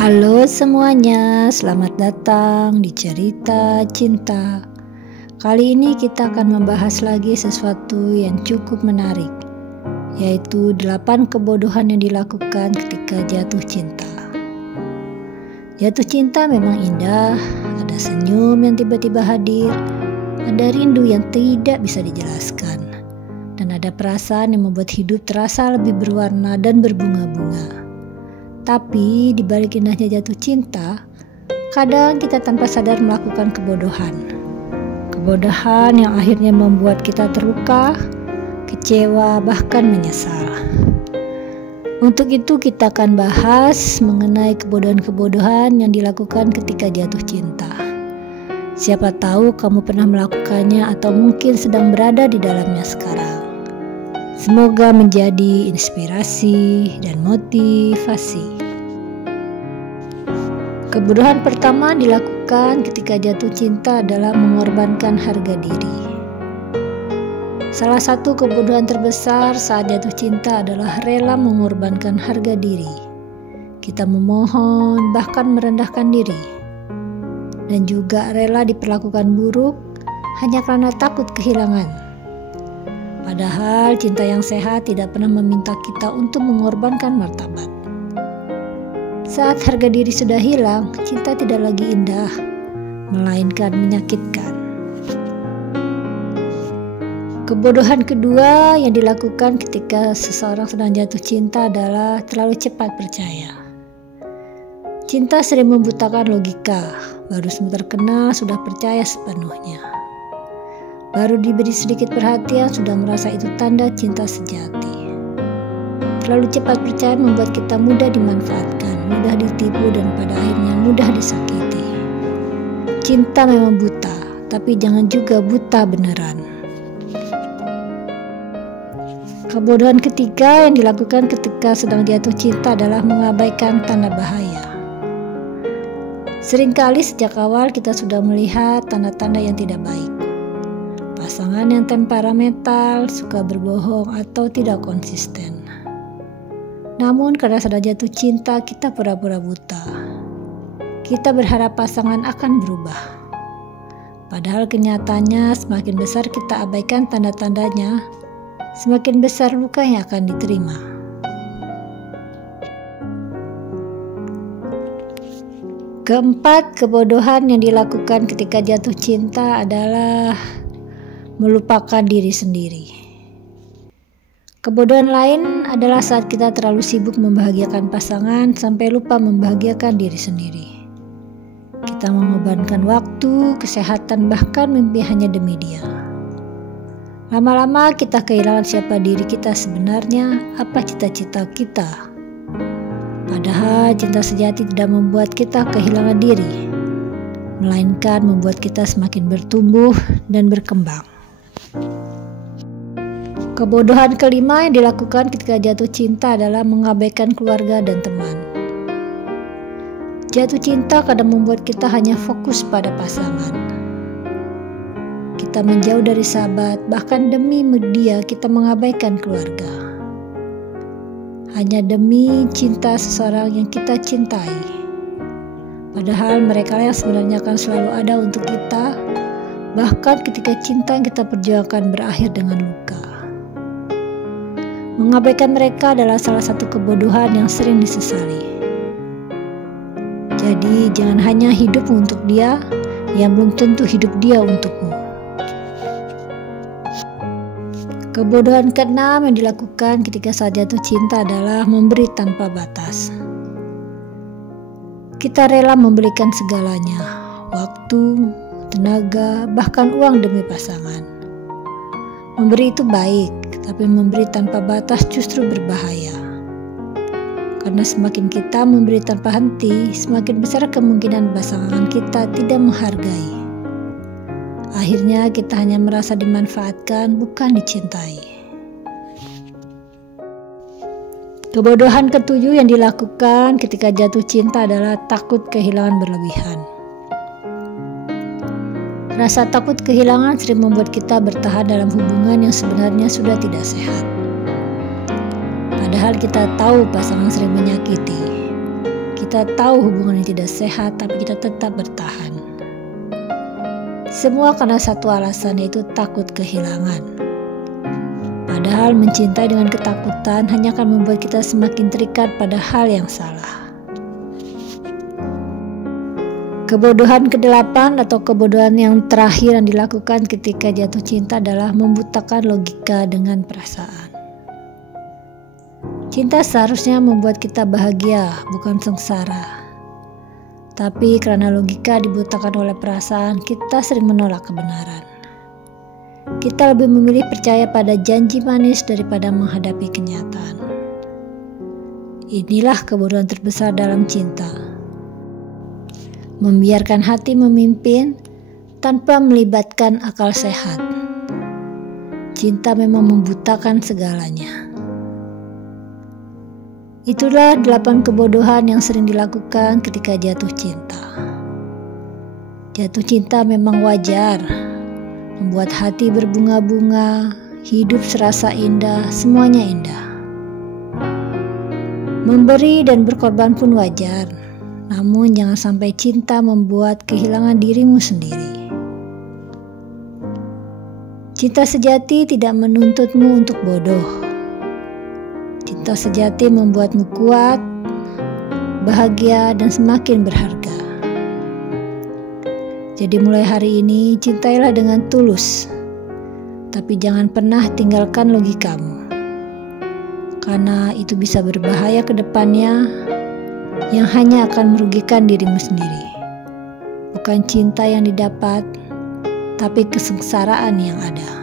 Halo semuanya, selamat datang di Cerita Cinta. Kali ini kita akan membahas lagi sesuatu yang cukup menarik, yaitu 8 kebodohan yang dilakukan ketika jatuh cinta. Jatuh cinta memang indah, ada senyum yang tiba-tiba hadir, ada rindu yang tidak bisa dijelaskan, dan ada perasaan yang membuat hidup terasa lebih berwarna dan berbunga-bunga. Tapi di balik indahnya jatuh cinta, kadang kita tanpa sadar melakukan kebodohan. Kebodohan yang akhirnya membuat kita terluka, kecewa, bahkan menyesal. Untuk itu kita akan bahas mengenai kebodohan-kebodohan yang dilakukan ketika jatuh cinta. Siapa tahu kamu pernah melakukannya atau mungkin sedang berada di dalamnya sekarang. Semoga menjadi inspirasi dan motivasi. Kebodohan pertama dilakukan ketika jatuh cinta adalah mengorbankan harga diri. Salah satu kebodohan terbesar saat jatuh cinta adalah rela mengorbankan harga diri. Kita memohon, bahkan merendahkan diri. Dan juga rela diperlakukan buruk hanya karena takut kehilangan. Padahal cinta yang sehat tidak pernah meminta kita untuk mengorbankan martabat. Saat harga diri sudah hilang, cinta tidak lagi indah, melainkan menyakitkan. Kebodohan kedua yang dilakukan ketika seseorang sedang jatuh cinta adalah terlalu cepat percaya. Cinta sering membutakan logika, baru sebentar kenal sudah percaya sepenuhnya. Baru diberi sedikit perhatian sudah merasa itu tanda cinta sejati. Terlalu cepat percaya membuat kita mudah dimanfaatkan, mudah ditipu, dan pada akhirnya mudah disakiti. Cinta memang buta, tapi jangan juga buta beneran. Kebodohan ketiga yang dilakukan ketika sedang jatuh cinta adalah mengabaikan tanda bahaya. Seringkali sejak awal kita sudah melihat tanda-tanda yang tidak baik. Pasangan yang temperamental, suka berbohong, atau tidak konsisten. Namun karena sudah jatuh cinta, kita pura-pura buta. Kita berharap pasangan akan berubah. Padahal kenyataannya semakin besar kita abaikan tanda-tandanya, semakin besar luka yang akan diterima. Keempat, kebodohan yang dilakukan ketika jatuh cinta adalah melupakan diri sendiri. Kebodohan lain adalah saat kita terlalu sibuk membahagiakan pasangan sampai lupa membahagiakan diri sendiri. Kita mengorbankan waktu, kesehatan, bahkan mimpi hanya demi dia. Lama-lama kita kehilangan siapa diri kita sebenarnya, apa cita-cita kita. Padahal cinta sejati tidak membuat kita kehilangan diri, melainkan membuat kita semakin bertumbuh dan berkembang. Kebodohan kelima yang dilakukan ketika jatuh cinta adalah mengabaikan keluarga dan teman. Jatuh cinta kadang membuat kita hanya fokus pada pasangan. Kita menjauh dari sahabat, bahkan demi dia kita mengabaikan keluarga. Hanya demi cinta seseorang yang kita cintai. Padahal mereka yang sebenarnya akan selalu ada untuk kita, bahkan ketika cinta yang kita perjuangkan berakhir dengan luka. Mengabaikan mereka adalah salah satu kebodohan yang sering disesali. Jadi jangan hanya hidup untuk dia, yang belum tentu hidup dia untukmu. Kebodohan keenam yang dilakukan ketika saat jatuh cinta adalah memberi tanpa batas. Kita rela memberikan segalanya, waktu, tenaga, bahkan uang demi pasangan. Memberi itu baik, tapi memberi tanpa batas justru berbahaya. Karena semakin kita memberi tanpa henti, semakin besar kemungkinan pasangan kita tidak menghargai. Akhirnya kita hanya merasa dimanfaatkan, bukan dicintai. Kebodohan ketujuh yang dilakukan ketika jatuh cinta adalah takut kehilangan berlebihan. Rasa takut kehilangan sering membuat kita bertahan dalam hubungan yang sebenarnya sudah tidak sehat. Padahal kita tahu pasangan sering menyakiti. kita tahu hubungan ini tidak sehat, tapi kita tetap bertahan. Semua karena satu alasan, yaitu takut kehilangan. Padahal mencintai dengan ketakutan hanya akan membuat kita semakin terikat pada hal yang salah. Kebodohan ke-8 atau kebodohan yang terakhir yang dilakukan ketika jatuh cinta adalah membutakan logika dengan perasaan. Cinta seharusnya membuat kita bahagia, bukan sengsara. Tapi karena logika dibutakan oleh perasaan, kita sering menolak kebenaran. Kita lebih memilih percaya pada janji manis daripada menghadapi kenyataan. Inilah kebodohan terbesar dalam cinta. Membiarkan hati memimpin tanpa melibatkan akal sehat. Cinta memang membutakan segalanya. Itulah 8 kebodohan yang sering dilakukan ketika jatuh cinta. Jatuh cinta memang wajar, membuat hati berbunga-bunga, hidup serasa indah, semuanya indah. Memberi dan berkorban pun wajar. Namun jangan sampai cinta membuat kehilangan dirimu sendiri. Cinta sejati tidak menuntutmu untuk bodoh. Cinta sejati membuatmu kuat, bahagia, dan semakin berharga. Jadi mulai hari ini cintailah dengan tulus. Tapi jangan pernah tinggalkan logikamu. Karena itu bisa berbahaya ke depannya, yang hanya akan merugikan dirimu sendiri. Bukan cinta yang didapat, tapi kesengsaraan yang ada.